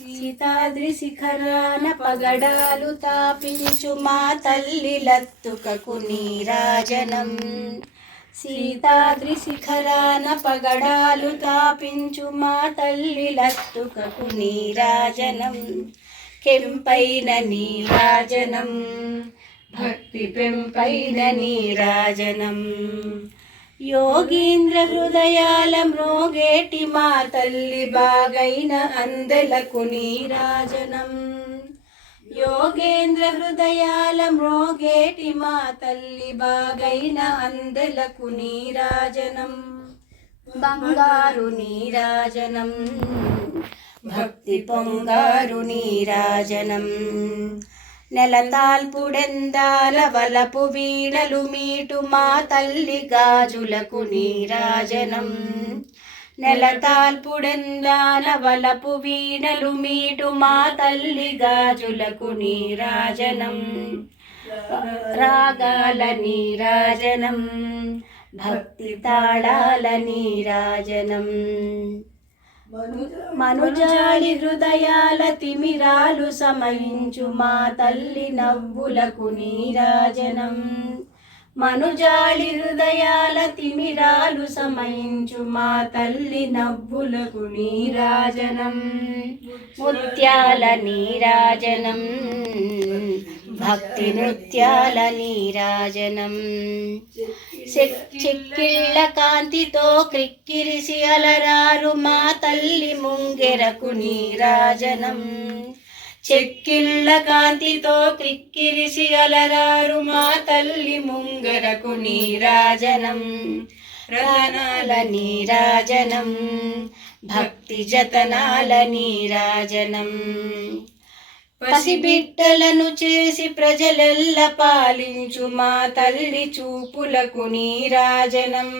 సీతాద్రి శిఖరాన పగడాలు తాపించు మా తల్లి లత్తుకకు నీరాజనం. సీతాద్రి శిఖరాన పగడాలు తాపించు మా తల్లి లత్తుకకు నీరాజనం. కెంపైన నీరాజనం, భక్తి పెంపైన నీరాజనం. యోగీంద్ర హృదయాల మ్రోగేటి మా తల్లి బాగైన అందెలకు నీరాజనం. యోగేంద్ర హృదయాల మ్రోగేటి మా తల్లి బాగైన అందెలకు నీరాజనం. బంగారు నీరాజనం, భక్తి పొంగారు నీరాజనం. నెలతాల్పుడెందాల వలపు వీణలు మీటు మా తల్లి గాజులకు నీరాజనం. నెలతాల్పుడెందాల వలపు వీణలు మీటు మా తల్లి గాజులకు నీరాజనం. రాగాల నీరాజనం, భక్తి తాళాల నీరాజనం. మనుజాలి హృదయాల తిమిరాలు సమయించు మా తల్లి నవ్వులకు నీరాజనం. మనుజాలి హృదయాల తిమిరాలు సమయించు మా తల్లి నవ్వులకు నీరాజనం. ముత్యాల నీరాజనం, భక్తి నృత్యాల నీరాజనం. చెక్కిళ్ళ కాంతితో క్రిక్కిరిసి అలరారు మా తల్లి ముంగెరకు నీరాజనం. చెక్కిళ్ళ కాంతితో క్రిక్కిరిసి అలరారు మా తల్లి ముంగరకు నీరాజనం. రతనాల నీరాజనం, భక్తి జతనాల నీరాజనం. పసిబిడ్డలను చేసి ప్రజలెల్ల పాలించు మా తల్లి చూపులకు నీరాజనం.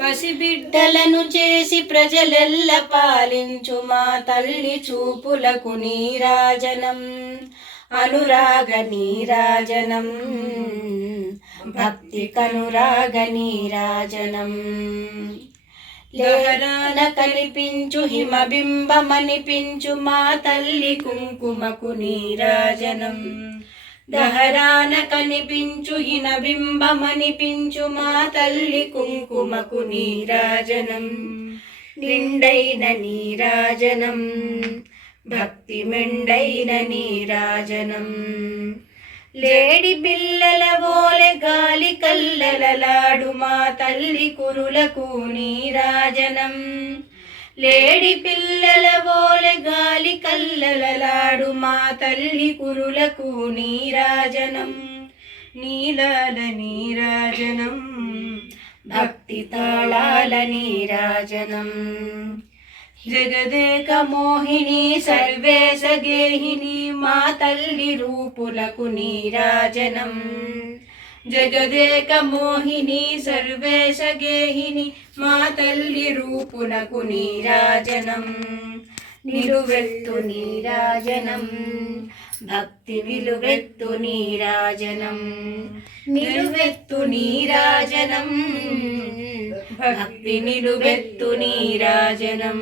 పసిబిడ్డలను చేసి ప్రజలెల్ల పాలించు మా తల్లి చూపులకు నీరాజనం. అనురాగ నీరాజనం, భక్తి కనురాగ నీరాజనం. లహరాన కనిపించు హిమబింబమనిపించు మా తల్లి కుంకుమకు నీరాజనం. దహరాన కనిపించు హిమబింబమనిపించు మా తల్లి కుంకుమకు నీరాజనం. నిండైన నీరాజనం, భక్తి మెండైన నీరాజనం. లేడి పిల్లల ఓలె గాలి కల్లలలాడు మా తల్లి కురులకు నీరాజనం. లేడి పిల్లల ఓలె గాలి కల్లలలాడు మా తల్లి కురులకు నీరాజనం. నీలాల నీరాజనం, భక్తి తాళాల నీరాజనం. జగదేక మోహిని సర్వేశ గేహిని మా తల్లి రూపులకు నీరాజనం. జగదేక మోహిని సర్వేశ గేహిని మా తల్లి రూపునకు నీరాజనం. నిలువెత్తు నీరాజనం, భక్తి విలువెత్తు నీరాజనం. నిలువెత్తు నీరాజనం, భక్తి నిలువెత్తు నీరాజనం.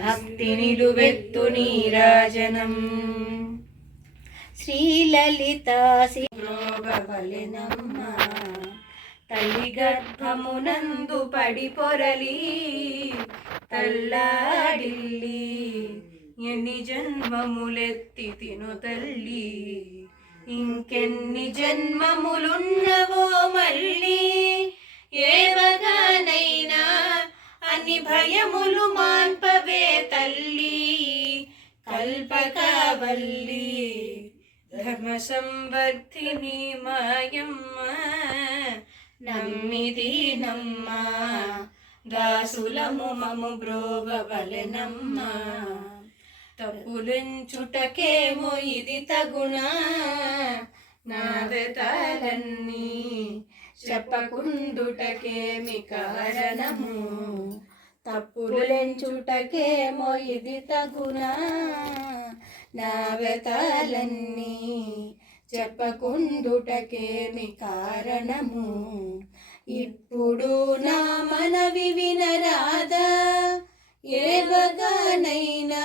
భక్తి నిలువెత్తు నీరాజనం. శ్రీలలిత శ్రీవలెనమ్మ తల్లి గర్భమునందు పడి పొరలి తల్లాడిల్లి ఎన్ని జన్మములెత్తి తిను తల్లి. ఇంకెన్ని జన్మములున్నవో మళ్ళీ ఏవగానైనా అన్ని భయములు మాన్పవే తల్లి. కల్పకావల్లి ధర్మ సంవర్ధిని మాయమ్మ నమ్మిదీనమ్మ. దాసులము మము బ్రోవవలెనమ్మ. తప్పులెంచుటకేమో ఇది తగునా నాదతాలన్నీ చెప్పకుందుటకేమి కారణము. తప్పులెంచుటకేమో ఇది తగునా నావతాలన్నీ చెప్పకుందుటకేమి కారణము. ఇప్పుడు నా మనవి వినరాదా ఏవగానైనా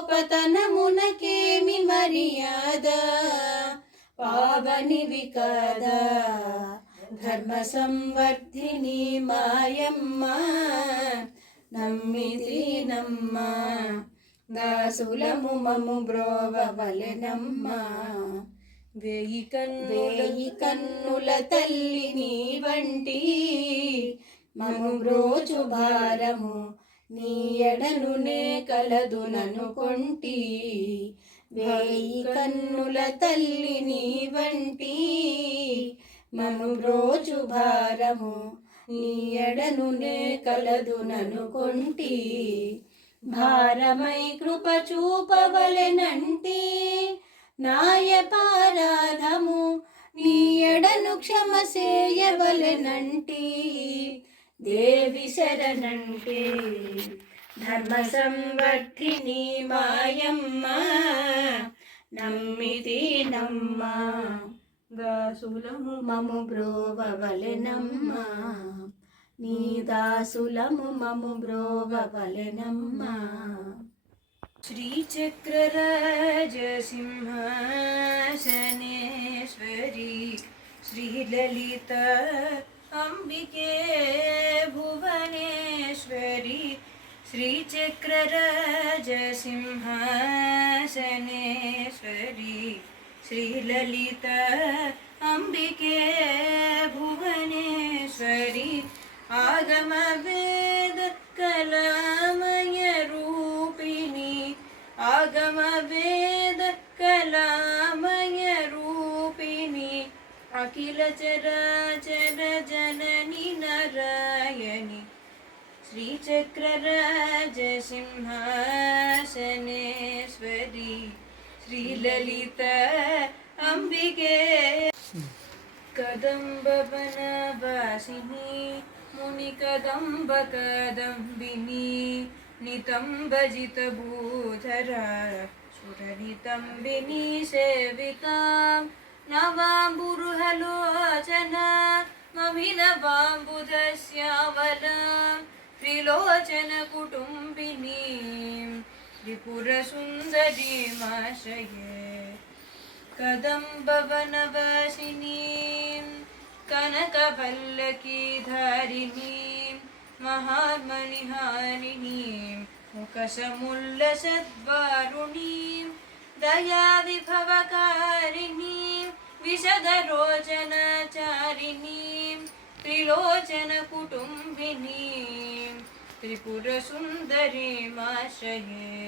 గోపతనమునకేమి మర్యాద పావనివి కాదా ధర్మ సంవర్ధిని మాయమ్మ నమ్మితీనమ్మ దాసులము మము బ్రోవవలెనమ్మ వేయి కన్నుల తల్లి నీ వంటి మము బ్రోచు భారము నీ ఎడనునే కలదుననుకొంటి వేయి కన్నుల తల్లి నీ వంటి మము బ్రోచు భారము నీ ఎడనునే కలదుననుకొంటి భారమై కృప చూపవలెనంటి నాయపారాధము నీ ఎడను క్షమ చేయవలెనంటి దేవి శరణంటే ధర్మ సంవర్ధిని మాయమ్మ నమ్మితీనమ్మ దాసులము మము బ్రోవవలెనమ్మ నీ దాసులము మము బ్రోవవలెనమ్మ శ్రీచక్రరాజసింహాసనేశ్వరి శ్రీలలిత అంబికే భువనేశ్వరి శ్రీచక్రరాజసింహాసనేశ్వరి శ్రీలలిత అంబికే భువనేశ్వరి ఆగమ వేద కళామయ రూపిణి ఆగమ వేద కళామయ రూపిణి అఖిల చరాచర జనని నారాయణి శ్రీచక్రరాజసింహాసనేశ్వరి శ్రీలలిత అంబికే కదంబవనవాసిని ముని కదంబ కదంబిని నితంబజిత భూధరా సురనితంబిని సేవితాం నవాంబురుహలోచన మమిలవాంబుధశ్యావలాం త్రిలోచన కుటుంబిని త్రిపురసుందరీమాశ్రయే కదంబవనవాసినీం కనకపల్లకీధారిణీం మహామణిహారిణీం ముఖసముల్లసద్వారుణీం దయావిభవకారిణీం విశదరోచనచారిణీం త్రిలోచన కుటుంబినీం త్రిపురసుందరీమాశ్రయే